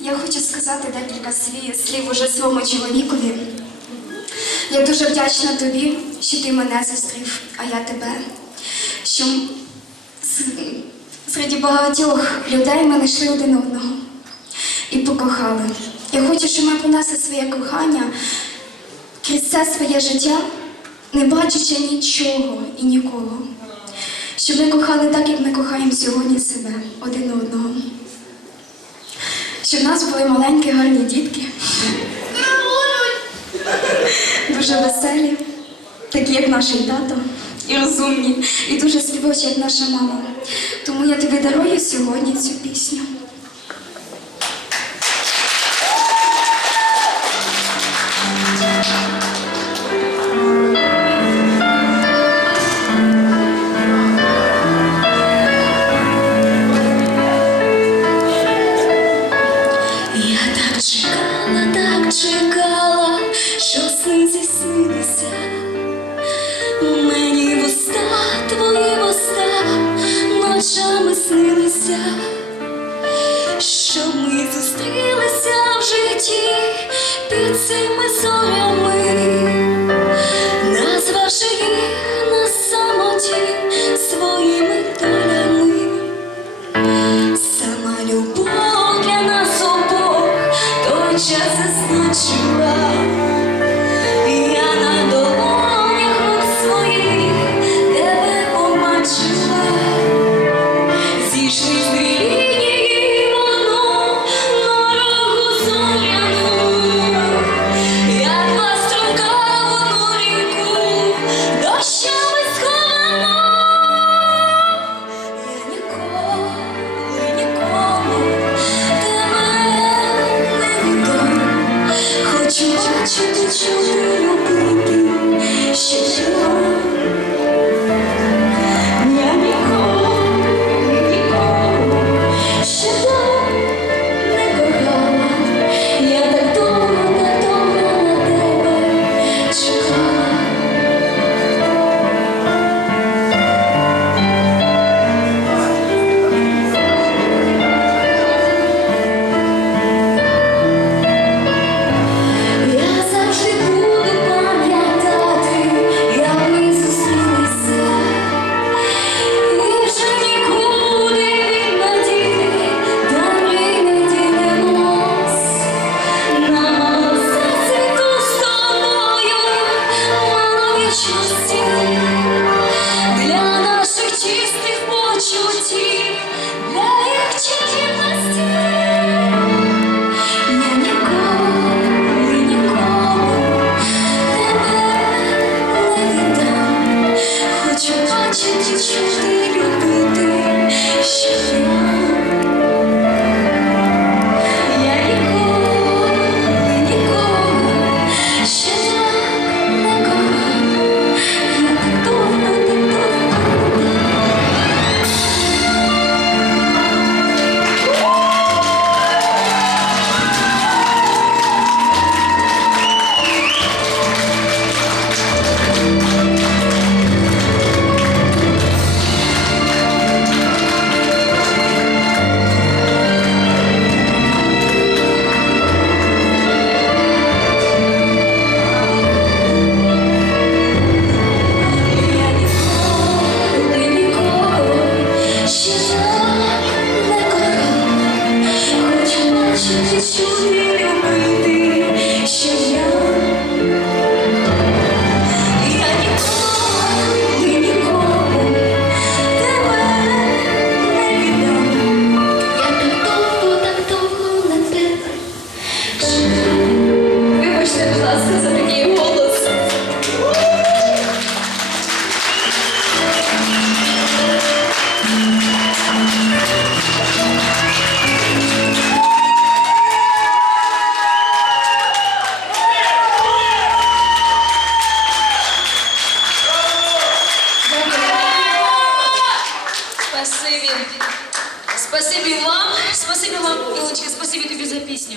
Я хочу сказати декілька слів уже своєму чоловікові. Я дуже вдячна тобі, що ти мене зустрів, а я тебе. Що серед багатьох людей ми знайшли один одного і покохали. Я хочу, щоб ми понесли своє кохання крізь це своє життя, не бачачи нічого і нікого. Щоб ми кохали так, як ми кохаємо сьогодні себе один одного. Щоб в нас були маленькі гарні дітки. Дуже веселі, такі, як наш тато, і розумні, і дуже співочі, як наша мама. Тому я тобі дарую сьогодні цю пісню. Чекала, так чекала, що сни здійснилися. Мені вуста, твої вуста ночами снилися, що ми зустрілися в житті під цими зорями, той час зазначила. 你确定？Спасибі. Спасибі вам. Спасибі вам, Ілочка, спасибі тобі за пісню.